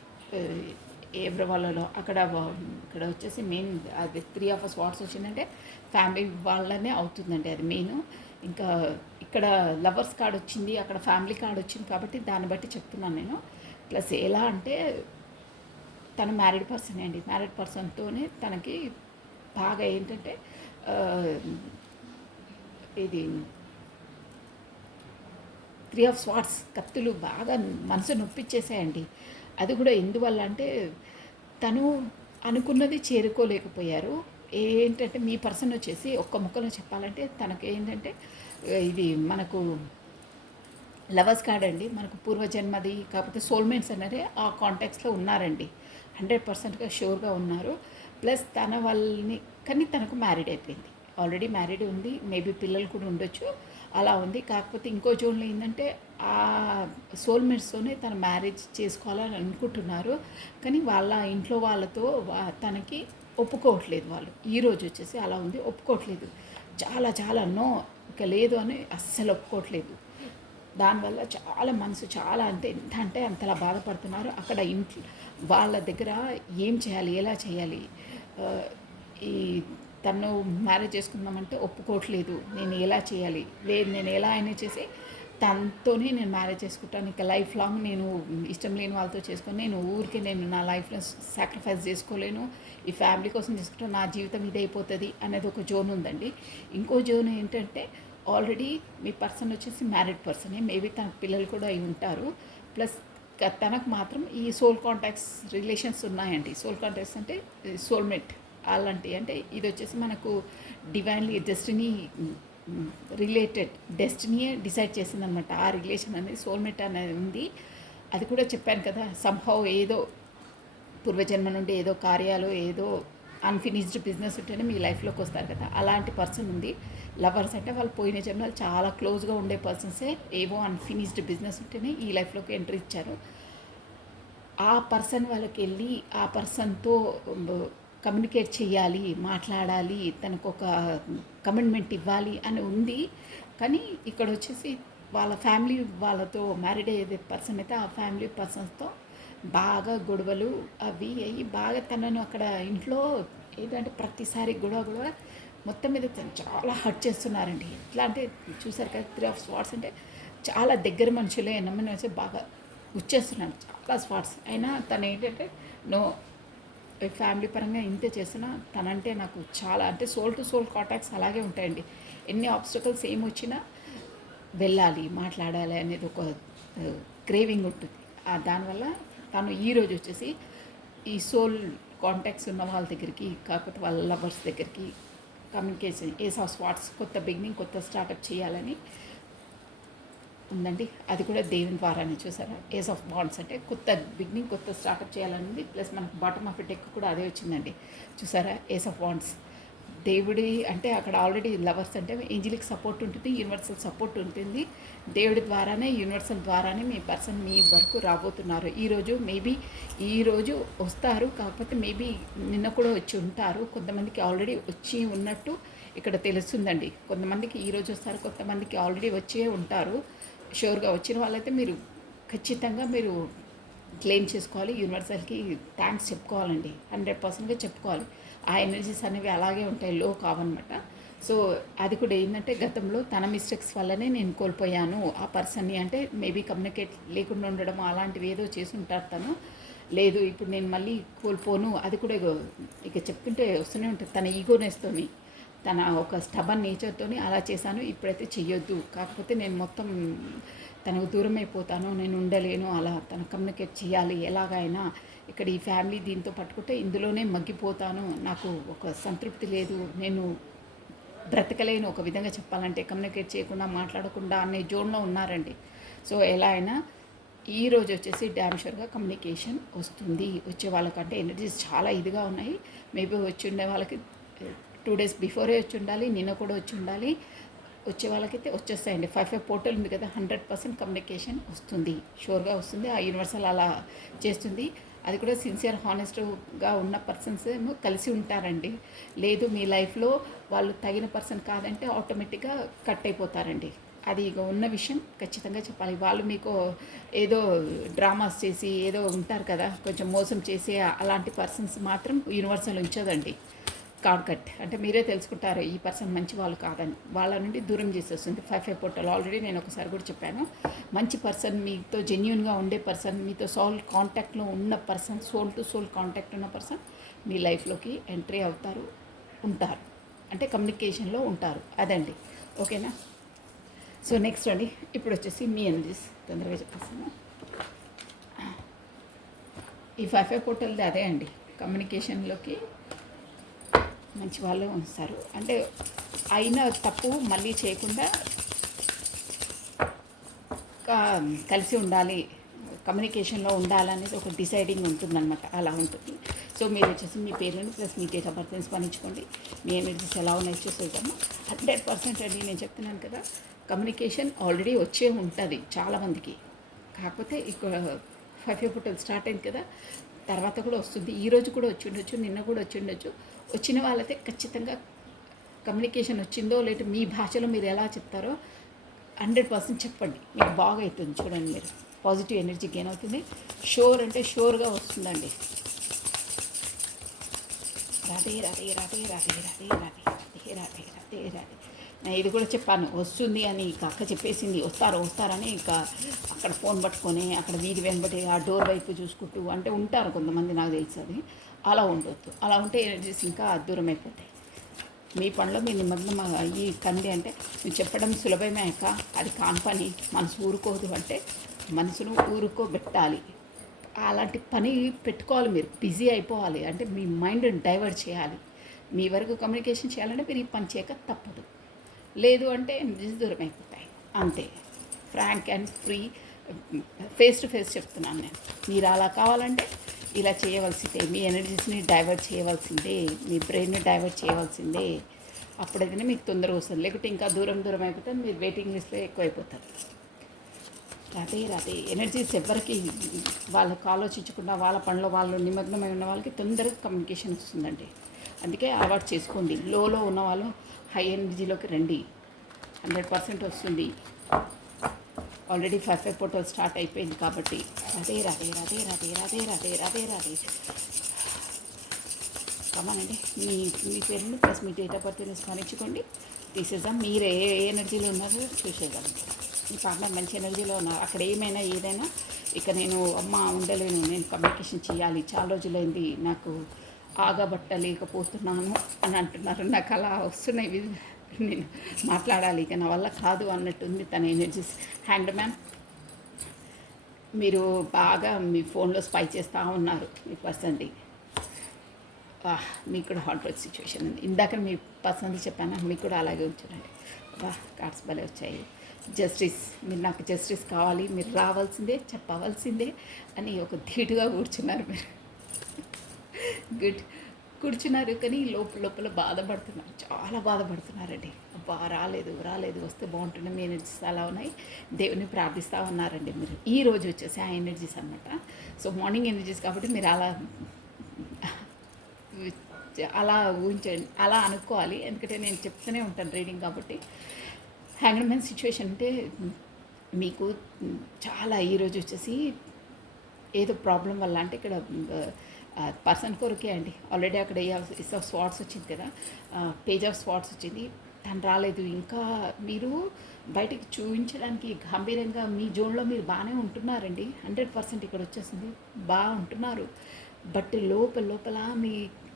ఎవరి వాళ్ళలో. ఇక్కడ వచ్చేసి మెయిన్ అది 3 ఆఫ్ స్పాట్స్ వచ్చిందంటే ఫ్యామిలీ వాళ్ళనే అవుతుందండి అది మెయిన్. ఇంకా ఇక్కడ లవర్స్ కార్డ్ వచ్చింది, అక్కడ ఫ్యామిలీ కార్డ్ వచ్చింది కాబట్టి దాన్ని బట్టి చెప్తున్నాను నేను. ప్లస్ ఎలా అంటే తను మ్యారీడ్ పర్సనే అండి. మ్యారీడ్ పర్సన్తోనే తనకి బాగా ఏంటంటే ఇది 3 ఆఫ్ స్వాట్స్ కత్తులు బాగా మనసు నొప్పిచ్చేసాయండి. అది కూడా ఎందువల్ల అంటే తను అనుకున్నది చేరుకోలేకపోయారు. ఏంటంటే మీ పర్సన్ వచ్చేసి ఒక్క ముక్కలో చెప్పాలంటే తనకు ఏంటంటే ఇది మనకు లవర్స్ కార్డ్ అండి. మనకు పూర్వజన్మది కాకపోతే సోల్మేట్స్ అనేది ఆ కాంటాక్ట్స్లో ఉన్నారండి. 100%గా షూర్గా ఉన్నారు. ప్లస్ తన వాళ్ళని కానీ తనకు మ్యారీడ్ అయిపోయింది. ఆల్రెడీ మ్యారీడ్ ఉంది. మేబీ పిల్లలు కూడా ఉండొచ్చు. అలా ఉంది. కాకపోతే ఇంకో జోన్లో ఏంటంటే ఆ సోల్మేట్స్తోనే తను మ్యారేజ్ చేసుకోవాలని అనుకుంటున్నారు. కానీ వాళ్ళ ఇంట్లో వాళ్ళతో తనకి ఒప్పుకోవట్లేదు వాళ్ళు. ఈరోజు వచ్చేసి అలా ఉంది, ఒప్పుకోవట్లేదు. చాలా చాలా నో ఇక లేదు అని అస్సలు ఒప్పుకోవట్లేదు. దానివల్ల చాలా మనసు చాలా ఎంత అంటే అంతలా బాధపడుతున్నారు. అక్కడ ఇంట్లో వాళ్ళ దగ్గర ఏం చేయాలి, ఎలా చేయాలి, ఈ తను మ్యారేజ్ చేసుకుందామంటే ఒప్పుకోవట్లేదు. నేను ఎలా చేయాలి, లేదు నేను ఎలా అయినా చేసి తనతోనే నేను మ్యారేజ్ చేసుకుంటాను. ఇక లైఫ్ లాంగ్ నేను ఇష్టం లేని వాళ్ళతో చేసుకొని నేను ఊరికే నేను నా లైఫ్లో సాక్రిఫైస్ చేసుకోలేను, ఈ ఫ్యామిలీ కోసం చేసుకుంటాను, నా జీవితం ఇదైపోతుంది అనేది ఒక జోన్ ఉందండి. ఇంకో జోన్ ఏంటంటే ఆల్రెడీ మీ పర్సన్ వచ్చేసి మ్యారీడ్ పర్సనే. మేబీ తన పిల్లలు కూడా అయి ఉంటారు. ప్లస్ తనకు మాత్రం ఈ సోల్ కాంటాక్ట్స్ రిలేషన్స్ ఉన్నాయండి. సోల్ కాంటాక్ట్స్ అంటే సోల్మేట్ అలాంటి అంటే ఇది వచ్చేసి మనకు డివైన్లీ డెస్టినీ రిలేటెడ్, డెస్టినీయే డిసైడ్ చేసిందనమాట. ఆ రిలేషన్ అనేది సోల్మేట్ అనేది ఉంది. అది కూడా చెప్పాను కదా, సంహౌ ఏదో పూర్వజన్మ నుండి ఏదో కార్యాలు ఏదో అన్ఫినిష్డ్ బిజినెస్ ఉంటేనే మీ లైఫ్లోకి వస్తారు కదా, అలాంటి పర్సన్ ఉంది. లవర్స్ అంటే వాళ్ళు పోయిన జన్మలు చాలా క్లోజ్గా ఉండే పర్సన్సే ఏవో అన్ఫినిష్డ్ బిజినెస్ ఉంటేనే ఈ లైఫ్లోకి ఎంట్రీ ఇచ్చారు. ఆ పర్సన్ వాళ్ళకి వెళ్ళి ఆ పర్సన్తో కమ్యూనికేట్ చేయాలి, మాట్లాడాలి, తనకు ఒక కమిట్మెంట్ ఇవ్వాలి అని ఉంది. కానీ ఇక్కడ వచ్చేసి వాళ్ళ ఫ్యామిలీ వాళ్ళతో మ్యారీడ్ అయ్యే పర్సన్ అయితే ఆ ఫ్యామిలీ పర్సన్స్తో బాగా గొడవలు అవి అయ్యి బాగా తనను అక్కడ ఇంట్లో ఏంటంటే ప్రతిసారి గొడవ మొత్తం మీద చాలా హర్ట్ చేస్తున్నారండి. ఎట్లా అంటే చూసారు కదా 3 ఆఫ్ స్పాట్స్ అంటే చాలా దగ్గర మనుషులే నమ్మని వచ్చి బాగా వచ్చేస్తున్నాడు చాలా స్పాట్స్. అయినా తను ఏంటంటే నో ఫ్యామిలీ పరంగా ఇంతే చేసినా తనంటే నాకు చాలా అంటే సోల్ టు సోల్ కాంటాక్ట్స్ అలాగే ఉంటాయండి. ఎన్ని ఆబ్స్టకల్స్ ఏమొచ్చినా వెళ్ళాలి, మాట్లాడాలి అనేది ఒక క్రేవింగ్ ఉంటుంది. దానివల్ల తను ఈరోజు వచ్చేసి ఈ సోల్ కాంటాక్ట్స్ ఉన్న వాళ్ళ దగ్గరికి, కాకపోతే వాళ్ళ లవర్స్ దగ్గరికి కమ్యూనికేషన్ ఏస్ ఆఫ్ స్వాట్స్ కొత్త బిగినింగ్, కొత్త స్టార్టప్ చేయాలని ఉందండి. అది కూడా దేవుని ద్వారానే. చూసారా, ఏస్ ఆఫ్ బాండ్స్ అంటే కొత్త బిగినింగ్, కొత్త స్టార్టప్ చేయాలనేది. ప్లస్ మనకు బాటమ్ ఆఫ్ డెక్ కూడా అదే వచ్చిందండి. చూసారా, ఏస్ ఆఫ్ బాండ్స్ దేవుడి అంటే అక్కడ ఆల్రెడీ లవర్స్ అంటే ఏంజిలిక్ సపోర్ట్ ఉంటుంది, యూనివర్సల్ సపోర్ట్ ఉంటుంది. దేవుడి ద్వారానే, యూనివర్సల్ ద్వారానే మీ పర్సన్ మీ వరకు రాబోతున్నారు. ఈరోజు మేబీ ఈరోజు వస్తారు, కాకపోతే మేబీ నిన్న కూడా వచ్చి ఉంటారు. కొంతమందికి ఆల్రెడీ వచ్చి ఉన్నట్టు ఇక్కడ తెలుస్తుందండి. కొంతమందికి ఈరోజు వస్తారు, కొంతమందికి ఆల్రెడీ వచ్చే ఉంటారు. షూర్గా వచ్చిన వాళ్ళైతే మీరు ఖచ్చితంగా మీరు క్లెయిమ్ చేసుకోవాలి. యూనివర్సల్కి థ్యాంక్స్ చెప్పుకోవాలండి, 100%గా చెప్పుకోవాలి. ఆ ఎనర్జీస్ అనేవి అలాగే ఉంటాయి, లో కావన్నమాట. సో అది కూడా ఏంటంటే గతంలో తన మిస్టేక్స్ వల్లనే నేను కోల్పోయాను ఆ పర్సన్ని. అంటే మేబీ కమ్యూనికేట్ లేకుండా ఉండడం అలాంటివి ఏదో చేసి ఉంటారు తను. లేదు ఇప్పుడు నేను మళ్ళీ కోల్పోను, అది కూడా ఇక చెప్తుంటే వస్తూనే ఉంటుంది. తన ఈగోనెస్తోని, తన ఒక స్టబన్ నేచర్తోని అలా చేశాను, ఇప్పుడైతే చెయ్యొద్దు, కాకపోతే నేను మొత్తం తనకు దూరం అయిపోతాను, నేను ఉండలేను, అలా తను కమ్యూనికేట్ చేయాలి ఎలాగైనా. ఇక్కడ ఈ ఫ్యామిలీ దీంతో పట్టుకుంటే ఇందులోనే మగ్గిపోతాను, నాకు ఒక సంతృప్తి లేదు, నేను బ్రతకలేను ఒక విధంగా చెప్పాలంటే, కమ్యూనికేట్ చేయకుండా మాట్లాడకుండా అనే జోన్లో ఉన్నారండి. సో ఎలా అయినా ఈరోజు వచ్చేసి డ్యామ్ షూర్గా కమ్యూనికేషన్ వస్తుంది. వచ్చే వాళ్ళకంటే ఎనర్జీస్ చాలా ఇదిగా ఉన్నాయి. మేబీ వచ్చి ఉండే వాళ్ళకి 2 days బిఫోరే వచ్చి ఉండాలి, నిన్న కూడా వచ్చి ఉండాలి. వచ్చే వాళ్ళకైతే వచ్చేస్తాయండి. 5 పోర్టల్ ఉంది కదా, 100% కమ్యూనికేషన్ వస్తుంది, షూర్గా వస్తుంది. ఆ యూనివర్సల్ అలా చేస్తుంది. అది కూడా సిన్సియర్ హానెస్ట్గా ఉన్న పర్సన్స్ ఏమో కలిసి ఉంటారండి. లేదు మీ లైఫ్లో వాళ్ళు తగిన పర్సన్ కాదంటే ఆటోమేటిక్గా కట్ అయిపోతారండి. అది ఇక ఉన్న విషయం ఖచ్చితంగా చెప్పాలి. వాళ్ళు మీకు ఏదో డ్రామాస్ చేసి ఏదో ఉంటారు కదా, కొంచెం మోసం చేసి అలాంటి పర్సన్స్ మాత్రం యూనివర్సల్ ఉంచదండి. కార్డ్ కట్ అంటే మీరే తెలుసుకుంటారు ఈ పర్సన్ మంచి వాళ్ళు కాదని. వాళ్ళ నుండి దూరం చేసేస్తుంది 5 పోర్టల్. ఆల్రెడీ నేను ఒకసారి కూడా చెప్పాను. మంచి పర్సన్, మీతో జెన్యున్గా ఉండే పర్సన్, మీతో సోల్ కాంటాక్ట్లో ఉన్న person, soul to soul contact ఉన్న పర్సన్ మీ లైఫ్లోకి ఎంట్రీ అవుతారు, ఉంటారు, అంటే కమ్యూనికేషన్లో ఉంటారు. అదండి, ఓకేనా. సో నెక్స్ట్ అండి, ఇప్పుడు వచ్చేసి మీ ఎనర్జీస్ తొందరగా చెప్పేస్తాను. ఈ 5 పోర్టల్ది అదే అండి, కమ్యూనికేషన్లోకి మంచి వాళ్ళే ఉంచుతారు. అంటే అయిన తప్పు మళ్ళీ చేయకుండా కలిసి ఉండాలి, కమ్యూనికేషన్లో ఉండాలనేది ఒక డిసైడింగ్ ఉంటుందన్నమాట. అలా ఉంటుంది. సో మీరు వచ్చేసి మీ పేరెంట్స్ ప్లస్ మీ డేట్ ఆఫ్ బర్త్ని స్మరించుకోండి. మీ ఎనర్జీస్ ఎలా ఉన్నాయి చూసేద్దాము. 100% అండి, నేను చెప్తున్నాను కదా, కమ్యూనికేషన్ ఆల్రెడీ వచ్చే ఉంటుంది చాలామందికి. కాకపోతే ఇక్కడ 5 పోర్టల్ స్టార్ట్ అయింది కదా, తర్వాత కూడా వస్తుంది. ఈరోజు కూడా వచ్చి ఉండొచ్చు, నిన్న కూడా వచ్చి ఉండొచ్చు. వచ్చిన వాళ్ళైతే ఖచ్చితంగా కమ్యూనికేషన్ వచ్చిందో లేదో మీ భాషలో మీరు ఎలా చెప్తారో 100% చెప్పండి, మీకు బాగా అవుతుంది. చూడండి, మీరు పాజిటివ్ ఎనర్జీ గెయిన్ అవుతుంది. షూర్ అంటే షూర్గా వస్తుందండి. రాధే రాధే రాధే రాధే రాధే రాధే రాధే రాధే రాధే రాధే. నేను ఇది కూడా చెప్పాను వస్తుంది అని, ఇక అక్క చెప్పేసింది వస్తారని, ఇక అక్కడ ఫోన్ పట్టుకొని అక్కడ వీధి వెంబడి ఆ డోర్ వైపు చూసుకుంటూ అంటే ఉంటారు కొంతమంది, నాకు తెలుసు. అది అలా ఉండొద్దు. అలా ఉంటే ఎనర్జీస్ ఇంకా దూరం అయిపోతాయి. మీ పనిలో మీ నిమగ్నం అయ్యి కంది అంటే నువ్వు చెప్పడం సులభమే అక్క, అది కాని పని, మనసు ఊరుకోదు అంటే మనసును ఊరుకోబెట్టాలి. అలాంటి పని పెట్టుకోవాలి, మీరు బిజీ అయిపోవాలి. అంటే మీ మైండ్ని డైవర్ట్ చేయాలి. మీ వరకు కమ్యూనికేషన్ చేయాలంటే మీరు ఈ పని చేయక తప్పదు. లేదు అంటే ఎనర్జీస్ దూరం అయిపోతాయి, అంతే. Frank and free, face to face చెప్తున్నాను నేను. మీరు అలా కావాలంటే ఇలా చేయవలసిందే, మీ ఎనర్జీస్ని డైవర్ట్ చేయవలసిందే, మీ బ్రెయిన్ని డైవర్ట్ చేయవలసిందే. అప్పుడైతేనే మీకు తొందరగా వస్తుంది. లేకుంటే ఇంకా దూరం అయిపోతే మీరు వెయిటింగ్ లిస్ట్లో ఎక్కువైపోతారు. రాదే ఎనర్జీస్ ఎవరికి వాళ్ళకి ఆలోచించకుండా వాళ్ళ పనిలో వాళ్ళు నిమగ్నమై ఉన్న వాళ్ళకి తొందరగా కమ్యూనికేషన్ వస్తుందండి. అందుకే అలవాటు చేసుకోండి. లోలో ఉన్న వాళ్ళు హై ఎనర్జీలోకి రండి, 100% వస్తుంది. ఆల్రెడీ 5 పోర్టల్ స్టార్ట్ అయిపోయింది కాబట్టి రాధే రాధే రాధే రాధే రాధే రాధే రాధే రాధే. కమానండి, మీ పేరుని ప్లస్ మీ డేట్ ఆఫ్ బర్త్ని స్మరించుకోండి. తీసేద్దాం. మీరు ఏ ఎనర్జీలో ఉన్నారో చూసేద్దాం. మీ పార్ట్నర్ మంచి ఎనర్జీలో ఉన్నారు. అక్కడ ఏదైనా ఇక నేను అమ్మ ఉండలేను, నేను కమ్యూనికేషన్ చేయాలి, చాలా రోజులైంది, నాకు ఆగబట్టలేకపోతున్నాను అని అంటున్నారు. నాకు అలా వస్తున్నాయి, నేను మాట్లాడాలి ఇక నా వల్ల కాదు అన్నట్టుంది తన ఎనర్జీస్. హ్యాండ్ మ్యాన్, మీరు బాగా మీ ఫోన్లో స్పై చేస్తూ ఉన్నారు మీ పర్సన్ది. మీకు కూడా హాట్ వర్క్ సిచ్యువేషన్ ఉంది. ఇందాక మీ పర్సన్ది చెప్పాను, మీకు కూడా అలాగే ఉంచున్నాయి. కార్డ్స్ భలే వచ్చాయి. జస్టిస్, మీరు నాకు జస్టిస్ కావాలి, మీరు రావాల్సిందే, చెప్పవలసిందే అని ఒక ధీటుగా కూర్చున్నారు మీరు. గుడ్, కూర్చున్నారు కానీ లోపల లోపల బాధపడుతున్నారు, చాలా బాధపడుతున్నారండి. అబ్బా రాలేదు రాలేదు, వస్తే బాగుంటుంది. మీ ఎనర్జీస్ అలా ఉన్నాయి, దేవుని ప్రార్థిస్తూ ఉన్నారండి మీరు. ఈ రోజు వచ్చేసి ఆ ఎనర్జీస్ అనమాట. సో మార్నింగ్ ఎనర్జీస్ కాబట్టి మీరు అలా అలా ఊహించండి, అలా అనుకోవాలి. ఎందుకంటే నేను చెప్తూనే ఉంటాను రీడింగ్ కాబట్టి. హ్యాంగ్డ్ మ్యాన్ సిచ్యువేషన్ అంటే మీకు చాలా ఈరోజు వచ్చేసి ఏదో ప్రాబ్లం వల్ల, అంటే ఇక్కడ పర్సన్ కొరకే అండి. ఆల్రెడీ అక్కడ ఇస్ ఆఫ్ స్వాట్స్ వచ్చింది కదా, పేజ్ ఆఫ్ స్వాట్స్ వచ్చింది, తను రాలేదు. ఇంకా మీరు బయటికి చూపించడానికి గంభీరంగా మీ జోన్లో మీరు బాగానే ఉంటున్నారండి. 100% ఇక్కడ వచ్చేసింది, బాగా ఉంటున్నారు. బట్ లోపల లోపల మీ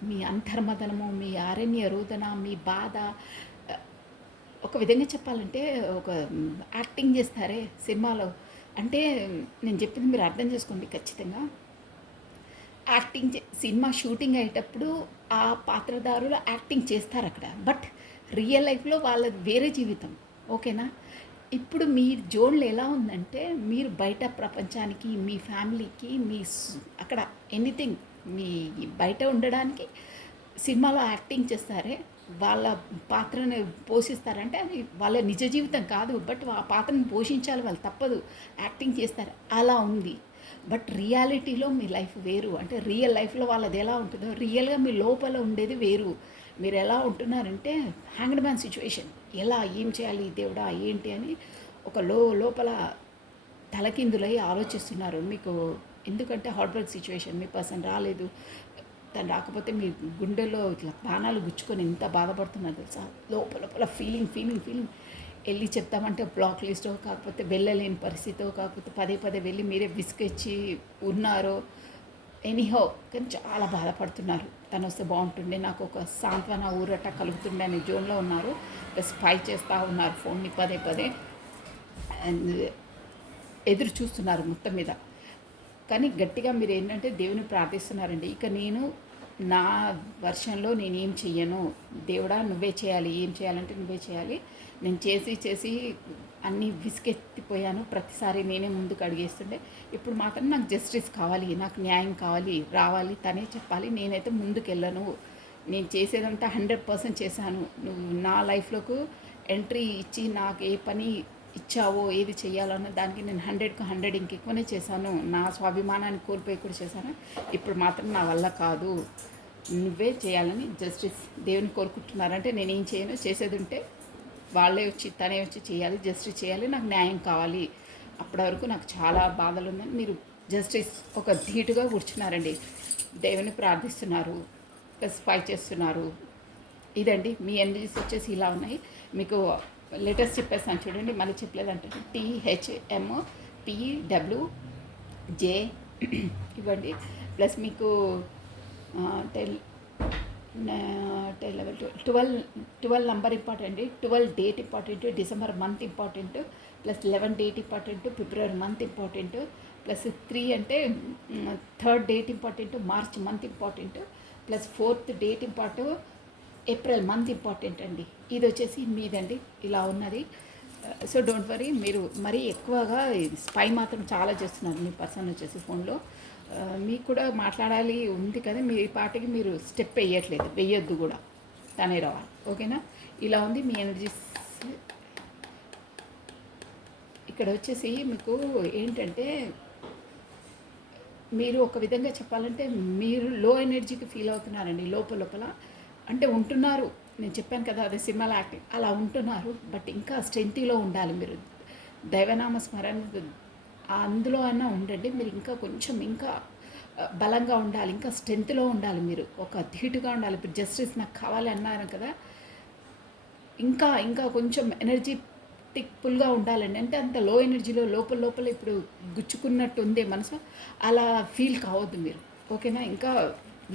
మీ అంతర్మదనము, మీ అరణ్య రోదన, మీ బాధ, ఒక విధంగా చెప్పాలంటే ఒక యాక్టింగ్ చేస్తారే సినిమాలో, అంటే నేను చెప్పింది మీరు అర్థం చేసుకోండి ఖచ్చితంగా. యాక్టింగ్ సినిమా షూటింగ్ అయ్యేటప్పుడు ఆ పాత్రధారులు యాక్టింగ్ చేస్తారు అక్కడ, బట్ రియల్ లైఫ్లో వాళ్ళది వేరే జీవితం. ఓకేనా? ఇప్పుడు మీ జోన్లో ఎలా ఉందంటే, మీరు బయట ప్రపంచానికి, మీ ఫ్యామిలీకి, మీ అక్కడ ఎనీథింగ్, మీ బయట ఉండడానికి సినిమాలో యాక్టింగ్ చేస్తారే, వాళ్ళ పాత్రను పోషిస్తారంటే అది వాళ్ళ నిజ జీవితం కాదు, బట్ ఆ పాత్రను పోషించాలి వాళ్ళు, తప్పదు, యాక్టింగ్ చేస్తారు. అలా ఉంది. బట్ రియాలిటీలో మీ లైఫ్ వేరు. అంటే రియల్ లైఫ్లో వాళ్ళది ఎలా ఉంటుందో రియల్గా మీ లోపల ఉండేది వేరు. మీరు ఎలా ఉంటున్నారంటే హ్యాంగ్డ్ మ్యాన్ సిచ్యువేషన్, ఎలా ఏం చేయాలి దేవుడా ఏంటి అని ఒక లోపల తలకిందులై ఆలోచిస్తున్నారు మీకు. ఎందుకంటే హార్ట్ బ్రేక్ సిచ్యువేషన్, మీ పర్సన్ రాలేదు, తను రాకపోతే మీ గుండెలో ఇట్లా బాణాలు గుచ్చుకొని ఎంత బాధపడుతున్నారు తెలుసా. లోపల ఫీలింగ్ వెళ్ళి చెప్తామంటే బ్లాక్ లిస్టో, కాకపోతే వెళ్ళలేని పరిస్థితో, కాకపోతే పదే పదే వెళ్ళి మీరే విసుకొచ్చి ఉన్నారో, ఎనీహో, కానీ చాలా బాధపడుతున్నారు. తను వస్తే బాగుంటుండే, నాకు ఒక సాంత్వన ఊరట కలుగుతుండే అనే జోన్లో ఉన్నారు. ప్లస్ స్పై చేస్తూ ఉన్నారు ఫోన్ని పదే పదే, అండ్ ఎదురు చూస్తున్నారు మొత్తం మీద. కానీ గట్టిగా మీరు ఏంటంటే దేవుని ప్రార్థిస్తున్నారండి. ఇక నేను నా వర్షన్లో నేనేం చెయ్యను, దేవుడా నువ్వే చేయాలి, ఏం చేయాలంటే నువ్వే చేయాలి. నేను చేసి అన్నీ విసుకెత్తిపోయాను, ప్రతిసారి నేనే ముందుకు అడిగేస్తుండే. ఇప్పుడు మాత్రం నాకు జస్టిస్ కావాలి, నాకు న్యాయం కావాలి, రావాలి, తనే చెప్పాలి, నేనైతే ముందుకు వెళ్ళను. నేను చేసేదంతా 100% చేశాను. నువ్వు నా లైఫ్లోకి ఎంట్రీ ఇచ్చి నాకు ఏ పని ఇచ్చావో, ఏది చేయాలన్న దానికి నేను 100కు 100 ఇంకెక్కువనే చేశాను. నా స్వాభిమానాన్ని కోల్పోయి కూడా చేశాను. ఇప్పుడు మాత్రం నా వల్ల కాదు, నువ్వే చేయాలని జస్టిస్ దేవుని కోరుకుంటున్నారంటే నేనేం చేయను. చేసేది ఉంటే వాళ్ళే వచ్చి, తనే వచ్చి చేయాలి, జస్టిస్ చేయాలి, నాకు న్యాయం కావాలి. అప్పటి వరకు నాకు చాలా బాధలు ఉందని మీరు జస్టిస్ ఒక ధీటుగా కూర్చున్నారండి. దేవుని ప్రార్థిస్తున్నారు, ప్లస్ ఫైట్ చేస్తున్నారు. ఇదండి మీ ఎనర్జీస్ వచ్చేసి ఇలా ఉన్నాయి. మీకు లెటర్స్ చెప్పేస్తాను చూడండి, మళ్ళీ చెప్పలేదంటే THMPWJ ఇవ్వండి. ప్లస్ మీకు 12 number important, 12 date important, December month important, plus 11 date important, ఫిబ్రవరి మంత్ ఇంపార్టెంట్, ప్లస్ 3 అంటే 3rd date important, March month important, plus 4th date important, April month important అండి. ఇది వచ్చేసి మీదండి, ఇలా ఉన్నది. సో డోంట్ వరీ, మీరు మరీ ఎక్కువగా స్పై మాత్రం చాలా చేస్తున్నారు మీ పర్సన్ వచ్చేసి ఫోన్లో. మీకు కూడా మాట్లాడాలి ఉంది కదా, మీ పాటికి మీరు స్టెప్ వేయొద్దు కూడా, తనే రావాలి. ఓకేనా? ఇలా ఉంది మీ ఎనర్జీస్. ఇక్కడ వచ్చేసి మీకు ఏంటంటే, మీరు ఒక విధంగా చెప్పాలంటే మీరు లో ఎనర్జీకి ఫీల్ అవుతున్నారండి లోపల. అంటే ఉంటున్నారు, నేను చెప్పాను కదా అదే సినిమాలో యాక్టింగ్, అలా ఉంటున్నారు. బట్ ఇంకా స్ట్రెంగ్త్లో ఉండాలి మీరు, దైవనామ స్మరణ అందులో అయినా ఉండండి. మీరు ఇంకా కొంచెం ఇంకా బలంగా ఉండాలి, ఇంకా స్ట్రెంగ్త్లో ఉండాలి, మీరు ఒక ధీటుగా ఉండాలి. ఇప్పుడు జస్టిస్ నాకు కావాలి అన్నారు కదా, ఇంకా కొంచెం ఎనర్జెటిక్ఫుల్గా ఉండాలండి. అంటే అంత లో ఎనర్జీలో లోపల ఇప్పుడు గుచ్చుకున్నట్టు ఉంది మనసు, అలా ఫీల్ కావద్దు మీరు. ఓకేనా? ఇంకా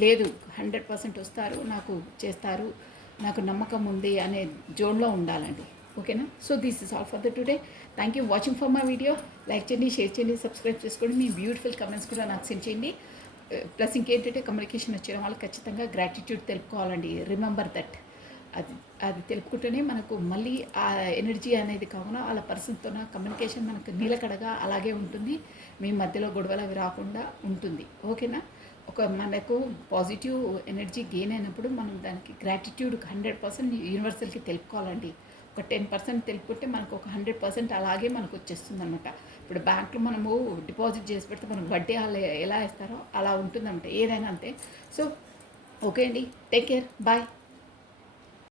లేదు 100% వస్తారు, నాకు చేస్తారు, నాకు నమ్మకం ఉంది అనే జోన్లో ఉండాలండి. ఓకేనా? So this is all for the today. Thank you watching for my video. Like చేయండి, షేర్ చేయండి, సబ్స్క్రైబ్ చేసుకోండి. మీ బ్యూటిఫుల్ కమెంట్స్ కూడా నాకు సెండ్ చేయండి. ప్లస్ ఇంకేంటంటే కమ్యూనికేషన్ వచ్చిన వాళ్ళు ఖచ్చితంగా గ్రాటిట్యూడ్ తెలుపుకోవాలండి. Remember that. అది అది తెలుపుకుంటేనే మనకు మళ్ళీ ఆ ఎనర్జీ అనేది కావున వాళ్ళ పర్సన్తో కమ్యూనికేషన్ మనకు నీలకడగా అలాగే ఉంటుంది. మీ మధ్యలో గొడవలు అవి రాకుండా ఉంటుంది. ఓకేనా? మనకు పాజిటివ్ ఎనర్జీ గెయిన్ అయినప్పుడు మనం దానికి గ్రాటిట్యూడ్ 100% యూనివర్సల్కి తెలుపుకోవాలండి. ఒక 10% తెలుపుకుంటే మనకు ఒక 100% అలాగే మనకు వచ్చేస్తుంది అనమాట. ఇప్పుడు బ్యాంక్లో మనము డిపాజిట్ చేసి పెడితే మనకు వడ్డీ వాళ్ళు ఎలా ఇస్తారో అలా ఉంటుందన్నమాట. ఏదైనా అంతే. సో ఓకే అండి, టేక్ కేర్, బాయ్.